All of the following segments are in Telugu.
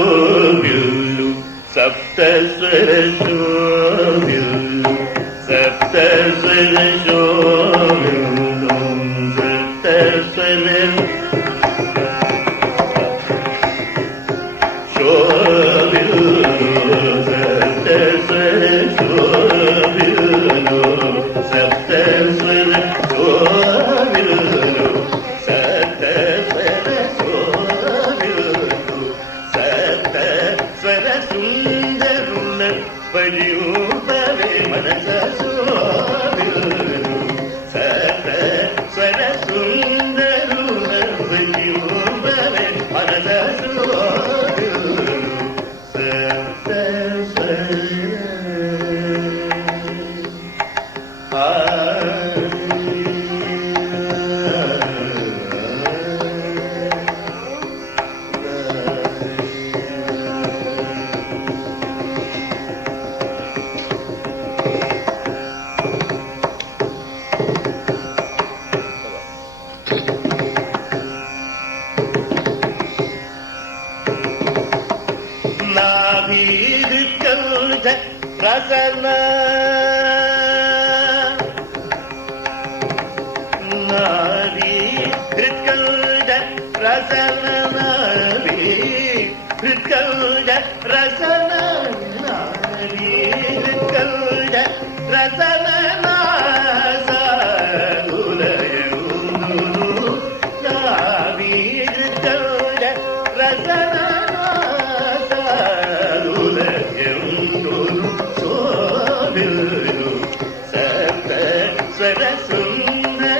శోభిల్లు సప్తస్వర శోభిల్లు సప్తస్వర శోభిల్లు సప్తస్వర శోభిల్లు సప్తస్వర శోభిల్లు సప్తస్వర శోభిల్లు పడియూపవే మనస శోభిల్లు సత స్వర సుందరుల పడియూపవే మనస శోభిల్లు సత స్వర రసన నారీ హృత్కల్జ రసన నారీ హృత్కల్జ రసన నారీ హృత్కల్జ రసన నాసూలయూరు నారీ హృత్కల్జ రసన స్వర సుందరులవల్లియూపవే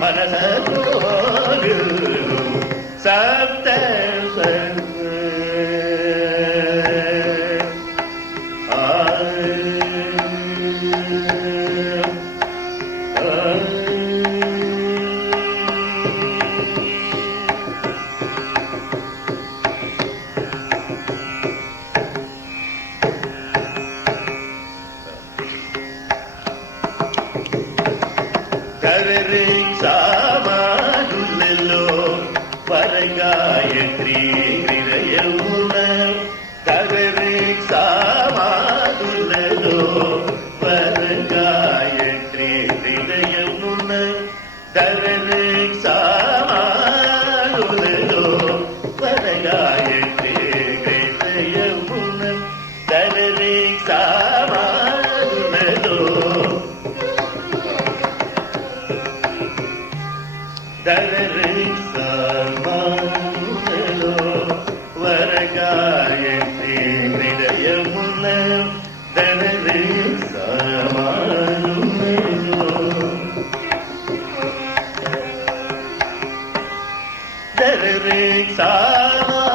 మనస శోభిల్లు సప్త కరరే సామానులలో వరగాయత్రి హృదయమున కరరే సామానులలో వరగాయత్రి హృదయమున కరరే సామానులలో వరగాయత్రి హృదయమున కరరే సామానులలో దరరే సామానులలో వరగాయత్రి హృదయమున దరరే సామానులలో దరరే సామానులలో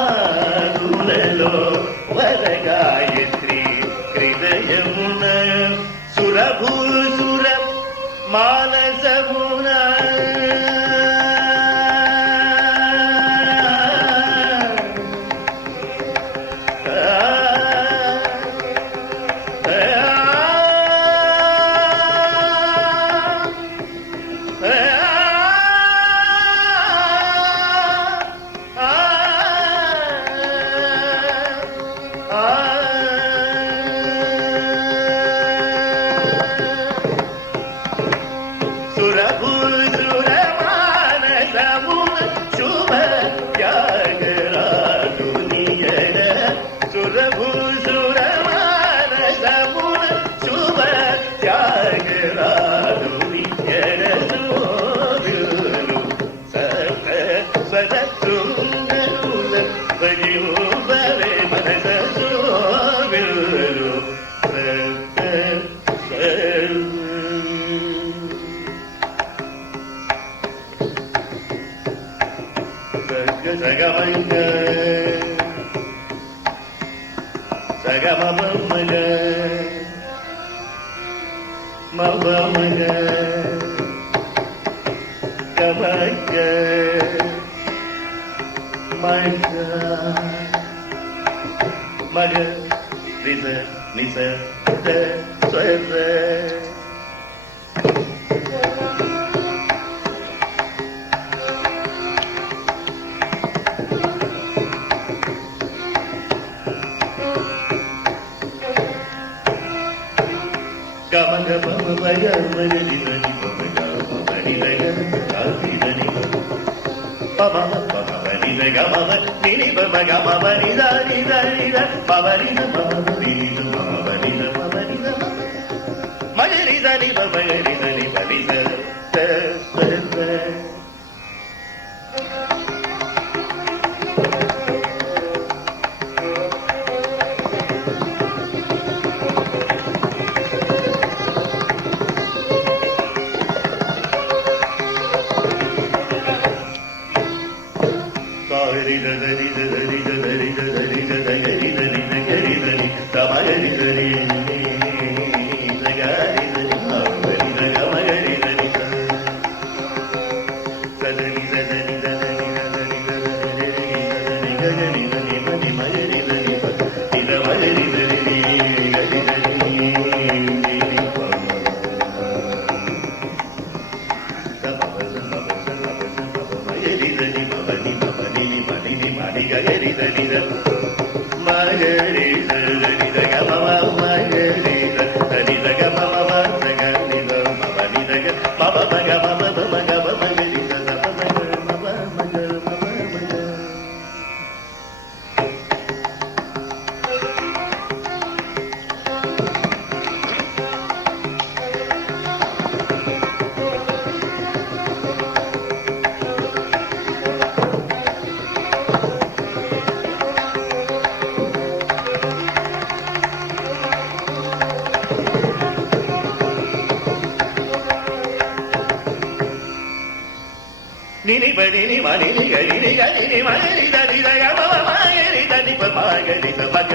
వరగాయత్రి హృదయమున సురభూసుర మానసమున సగమగ సగమమగ మమగ గమగ మగ మగ రిస నిస ద స్వర గమగ మమగ మగరి దని మమగ మమని లగ ఆది దని పమ పమని లగ మమ నిని మమగ మమని దని దని ద పవని మమని మమని మమని మగరి దని మగరి దని బలి ద నిని బడిని మనిని గరిని గరిని మని దని దగ మమ మాగరి దని పమాగరి తమగ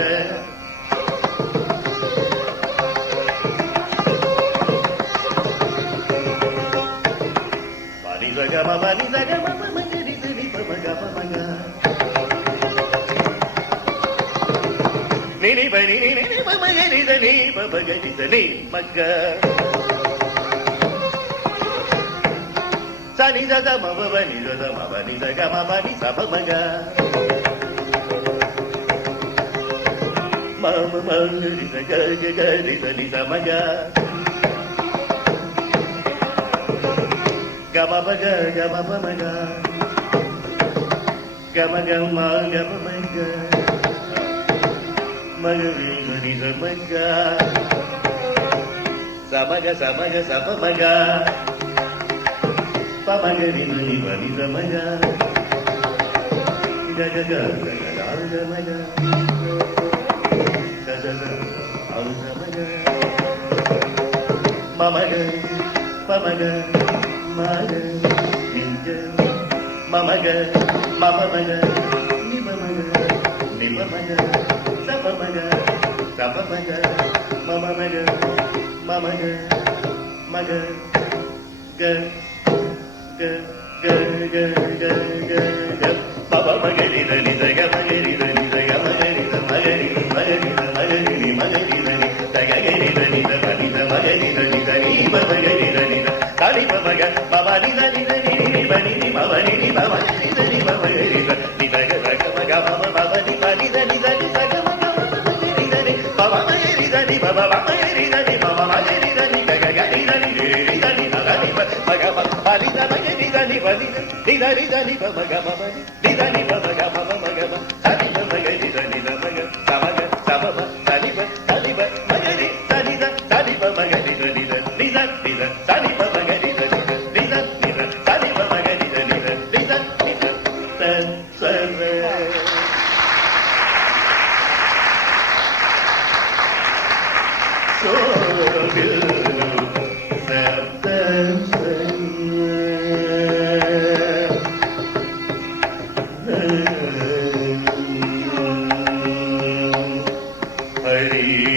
మని దగ మమ మగరి దని పమగ పమగ నిని బడిని నిని మమగరి దని పమగరి దని మగ ni da da ma ba ni da da ma ba ni da ga ma ba ni sa ba ma ga ma ma ma ni da ga ni da ni da ma ga ga ma ba ma ga ga ma ga ma ga ma ma ga ma ga ni da ma ga sa ma ga sa ba ma ga pa ma ga ni da ma ga ga ga ga ga ma ga da da da ma ga ma ma ga pa ma ga ma ga ni ga ma ma ga ma ma ga ni ma ga ni ma ga sa pa ma ga ma ma ga ma ma ga ma ga ga ga ga ga ga ga ga pa pa ma ga ni da ga ma ga ni da ga ma ga ni da ma ga ni ma ga ni ma ga ni ma ga ni da ga ga ni da ma ni da ma ga ni da ni ma ma ga ni da da ni ma ma ga ma ma ni da ni ma ni ma ma ni ma ma ni da ni ma ma ga ni da ga ma ga ma ma ma ni ma ni da ni da ga ma ga ma ni da ni ma ma ga ni da ni ma ma ma ga ni da ni ma ma ma ga ni da ni da ga ni da ni da ni da ni ma ga ma ma ni da ma ga ni da ni ma ni da ni ma ma ga ma ma ni da ni ma ma ga ma ma ga ma sa ni ma ma ga ni da ni da ma ga sa ma sa ni ma ma ga ni sa ni da sa ni ma ma ga ni da ni da sa ni ma ma ga ni da ni da sa ni ma ma ga ni da ni da sa sa so Hari